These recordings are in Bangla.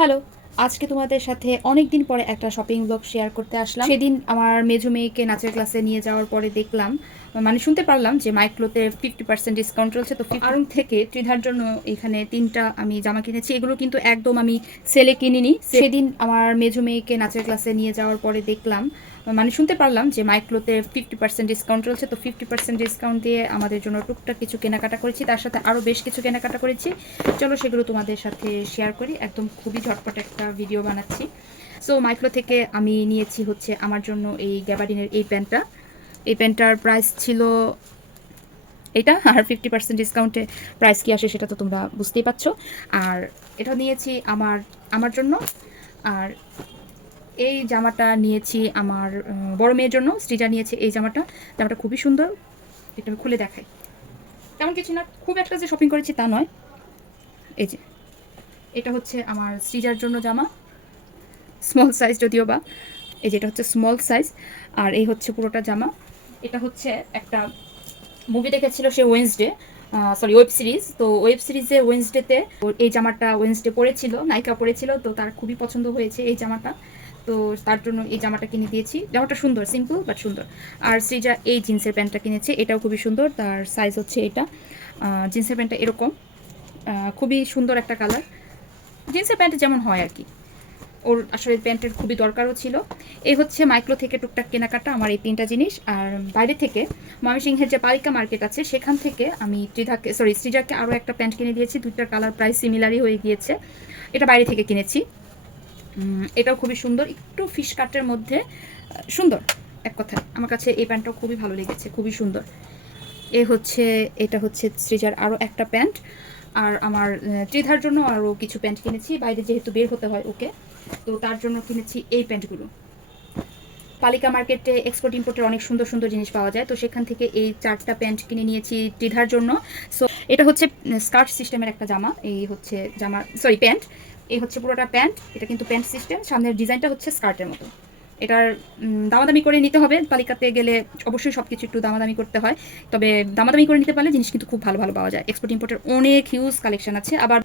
হ্যালো, আজকে তোমাদের সাথে অনেকদিন পরে একটা শপিং ব্লগ শেয়ার করতে আসলাম। সেদিন আমার মেজো মেয়েকে নাচের ক্লাসে নিয়ে যাওয়ার পরে দেখলাম, মানে শুনতে পারলাম যে মাইক্লোতে 50% ডিসকাউন্ট চলছে। তো আড়ং থেকে ত্রিধার জন্য এখানে 3টা আমি জামা কিনেছি। এগুলো কিন্তু একদম আমি সেলে কিনিনি। সেদিন আমার মেজো মেয়েকে নাচের ক্লাসে নিয়ে যাওয়ার পরে দেখলাম, মানে শুনতে পারলাম যে মাইক্লোতে 50% ডিসকাউন্ট চলছে। তো 50% ডিসকাউন্ট দিয়ে আমাদের জন্য টুকটাক কিছু কেনাকাটা করেছি, তার সাথে আরও বেশ কিছু কেনাকাটা করেছি। চলো সেগুলো তোমাদের সাথে শেয়ার করি। একদম খুবই ঝটপট একটা ভিডিও বানাচ্ছি। সো মাইক্রো থেকে আমি নিয়েছি হচ্ছে আমার জন্য এই গ্যাবার্ডিনের এই প্যান্টটা। এই প্যান্টটার প্রাইস ছিল এটা, আর 50% ডিসকাউন্টে প্রাইস কী আসে সেটা তো তোমরা বুঝতেই পারছো। আর এটা নিয়েছি আমার আমার জন্য। আর এই জামাটা নিয়েছি আমার বড় মেয়ের জন্য। স্ত্রীটা নিয়েছে এই জামাটা। জামাটা খুবই সুন্দর, এটা আমি খুলে দেখাই। তেমন কিছু না, খুব একটা যে শপিং করেছি তা নয়। এই যে এটা হচ্ছে আমার স্ত্রীজার জন্য জামা, স্মল সাইজ যদিও বা। এই যেটা হচ্ছে স্মল সাইজ, আর এই হচ্ছে পুরোটা জামা। এটা হচ্ছে একটা মুভি দেখেছিল সে ওয়েডনেসডে, সরি ওয়েব সিরিজ। তো ওয়েব সিরিজে ওয়েডনেসডেতে এই জামাটা ওয়েডনেসডে পরেছিল, নায়িকা পরেছিল। তো তার খুবই পছন্দ হয়েছে এই জামাটা। তো তার জন্য এই জামাটা কিনে দিয়েছি। জামাটা সুন্দর, সিম্পল বাট সুন্দর। আর শ্রীজা এই জিন্সের প্যান্টটা কিনেছে, এটাও খুবই সুন্দর। তার সাইজ হচ্ছে এটা। জিন্সের প্যান্টটা এরকম, খুবই সুন্দর একটা কালার। জিন্সের প্যান্ট যেমন হয় আর কি, ওর আসলে প্যান্টের খুবই দরকারও ছিল। এই হচ্ছে মাইক্রো থেকে টুকটাক কেনাকাটা আমার এই 3টা জিনিস। আর বাইরে থেকে ময়মনসিংহের যে পালিকা মার্কেট আছে সেখান থেকে আমি শ্রীজাকে আরও একটা প্যান্ট কিনে দিয়েছি। দুইটার কালার প্রায় সিমিলারই হয়ে গিয়েছে। এটা বাইরে থেকে কিনেছি। এটাও খুবই সুন্দর, একটু ফিশ কাটের মধ্যে সুন্দর। এক কথায় আমার কাছে এই প্যান্টটাও খুবই ভালো লেগেছে, খুবই সুন্দর। এটা হচ্ছে শ্রীজার আরও একটা প্যান্ট। আর আমার ত্রিধার জন্য আরও কিছু প্যান্ট কিনেছি, বাইরে যেহেতু বের হতে হয় ওকে, তো তার জন্য কিনেছি এই প্যান্টগুলো। পালিকা মার্কেটে এক্সপোর্ট ইম্পোর্টের অনেক সুন্দর সুন্দর জিনিস পাওয়া যায়। তো সেখান থেকে এই 4টা প্যান্ট কিনে নিয়েছি ত্রিধার জন্য। সো এটা হচ্ছে স্কার্ট সিস্টেমের একটা জামা। এই হচ্ছে প্যান্ট। এই হচ্ছে পুরোটা প্যান্ট। এটা কিন্তু প্যান্ট সিস্টেম, সামনের ডিজাইনটা হচ্ছে স্কার্টের মতো। এটার দামাদামি করে নিতে হবে। পালিকাতে গেলে অবশ্যই সব কিছু একটু দামাদামি করতে হয়, তবে দামাদামি করে নিতে পারলে জিনিস কিন্তু খুব ভালো ভালো পাওয়া যায়। এক্সপোর্ট ইম্পোর্টের অনেক হিউজ কালেকশন আছে। আবার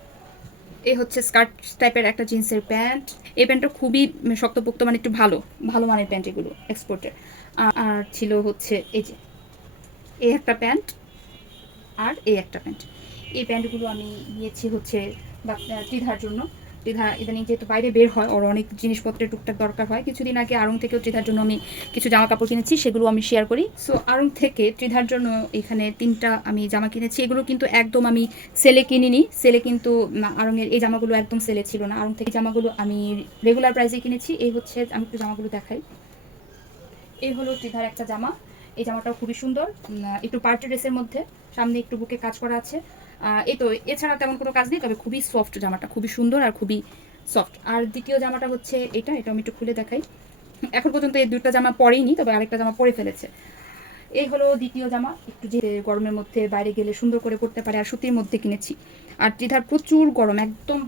এই হচ্ছে স্কার্ট টাইপের একটা জিন্সের প্যান্ট। এই প্যান্টটা খুবই শক্তপোক্ত, মানে একটু ভালো ভালো মানের প্যান্ট এগুলো এক্সপোর্টের। আর ছিল হচ্ছে এই যে এই একটা প্যান্ট, আর এই একটা প্যান্ট। এই প্যান্টগুলো আমি নিয়েছি হচ্ছে ত্রিধার জন্য। ত্রিধা ইদানিং যেহেতু বাইরে বের হয়, ওর অনেক জিনিসপত্রের টুকটাক দরকার হয়। কিছুদিন আগে আড়ং থেকেও ত্রিধার জন্য আমি কিছু জামা কাপড় কিনেছি, সেগুলো আমি শেয়ার করি। সো আড়ং থেকে ত্রিধার জন্য এখানে 3টা আমি জামা কিনেছি। এগুলো কিন্তু একদম আমি সেলে কিনিনি। সেলে কিন্তু আড়ংয়ের এই জামাগুলো একদম সেলে ছিল না। আড়ং থেকে জামাগুলো আমি রেগুলার প্রাইসে কিনেছি। এই হচ্ছে, আমি একটু জামাগুলো দেখাই। এই হলো ত্রিধার একটা জামা। এই জামাটাও খুবই সুন্দর, একটু পার্টি ড্রেসের মধ্যে, সামনে একটু বুকে কাজ করা আছে। এই তো, এছাড়া তেমন কোনো কাজ নেই, তবে খুবই সফট জামাটা, খুবই সুন্দর আর খুবই সফট। আর দ্বিতীয় জামাটা হচ্ছে এটা আমি একটু খুলে দেখাই। এখন পর্যন্ত এই 2টা জামা পরেইনি, তবে আরেকটা জামা পরে ফেলেছে। এই হলো দ্বিতীয় জামা, একটু যে গরমের মধ্যে বাইরে গেলে সুন্দর করে পরতে পারে। আর সুতির মধ্যে কিনেছি। আর ত্রিধার প্রচুর গরম, একদম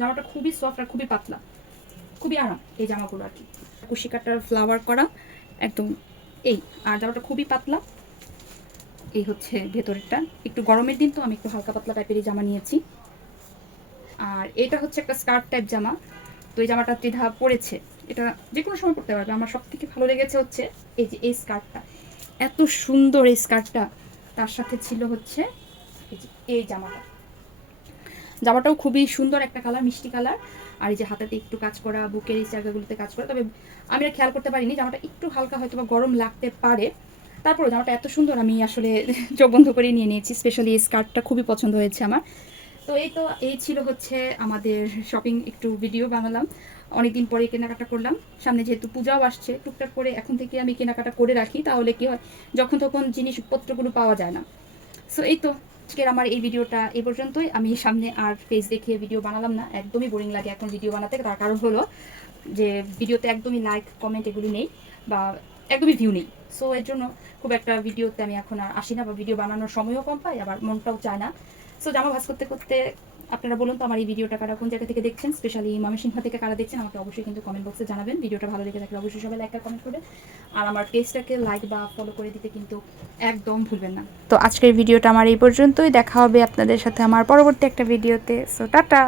জামাটা খুবই সফট আর খুবই পাতলা, খুবই আরাম এই জামাগুলো আর কি। কুশি কাটার ফ্লাওয়ার করা একদম এই। আর জামাটা খুবই পাতলা। এই হচ্ছে ভেতরেরটা। একটু গরমের দিন তো আমি একটু হালকা পাতলা টাইপেরই জামা নিয়েছি। আর এটা হচ্ছে একটা স্কার্ট টাইপ জামা। তো এই জামাটা ত্রিধা পরেছে, এটা যে কোনো সময় পরতে পারবে। আমার সব থেকে ভালো লেগেছে হচ্ছে এই যে এই স্কার্টটা, এত সুন্দর এই স্কার্টটা। তার সাথে ছিল হচ্ছে এই যে এই জামাটা। জামাটাও খুবই সুন্দর একটা কালার, মিষ্টি কালার। আর এই যে হাতাতে একটু কাজ করা, বুকের এই জায়গাগুলোতে কাজ করা। তবে আমি আর খেয়াল করতে পারিনি, জামাটা একটু হালকা হয়তো বা গরম লাগতে পারে। তারপরে জামাটা এত সুন্দর, আমি আসলে চোখ বন্ধ করে নিয়ে নিয়েছি। স্পেশালি এই স্কার্টটা খুবই পছন্দ হয়েছে আমার। তো এই ছিল হচ্ছে আমাদের শপিং, একটু ভিডিও বানালাম। অনেকদিন পরে কেনাকাটা করলাম। সামনে যেহেতু পূজাও আসছে, টুকটাক করে এখন থেকে আমি কেনাকাটা করে রাখি। তাহলে কি হয়, যখন তখন জিনিসপত্রগুলো পাওয়া যায় না। সো এই তো, আজকের আমার এই ভিডিওটা এই পর্যন্তই। আমি সামনে আর পেজ দেখিয়ে ভিডিও বানালাম না, একদমই বোরিং লাগে এখন ভিডিও বানাতে। তার কারণ হলো যে ভিডিওতে একদমই লাইক কমেন্ট এগুলি নেই, বা একদমই ভিউ নেই। সো এর জন্য খুব একটা ভিডিওতে আমি এখন আর আসি না, বা ভিডিও বানানোর সময়ও কম পাই, আবার মনটাও চায় না। সো জামা ভাঁজ করতে করতে আপনারা বলুন তো আমার এই ভিডিওটা কারা কোন জায়গা থেকে দেখছেন, স্পেশালি ময়মনসিংহ থেকে কারা দেখছেন, আমাকে অবশ্যই কিন্তু কমেন্ট বক্সে জানাবেন। ভিডিওটা ভালো লেগে থাকলে অবশ্যই সবাই লাইক আর কমেন্ট করবেন। আর আমার পেজটাকে লাইক বা ফলো করে দিতে কিন্তু একদম ভুলবেন না। তো আজকের ভিডিওটা আমার এই পর্যন্তই। দেখা হবে আপনাদের সাথে আমার পরবর্তী একটা ভিডিওতে। So tata.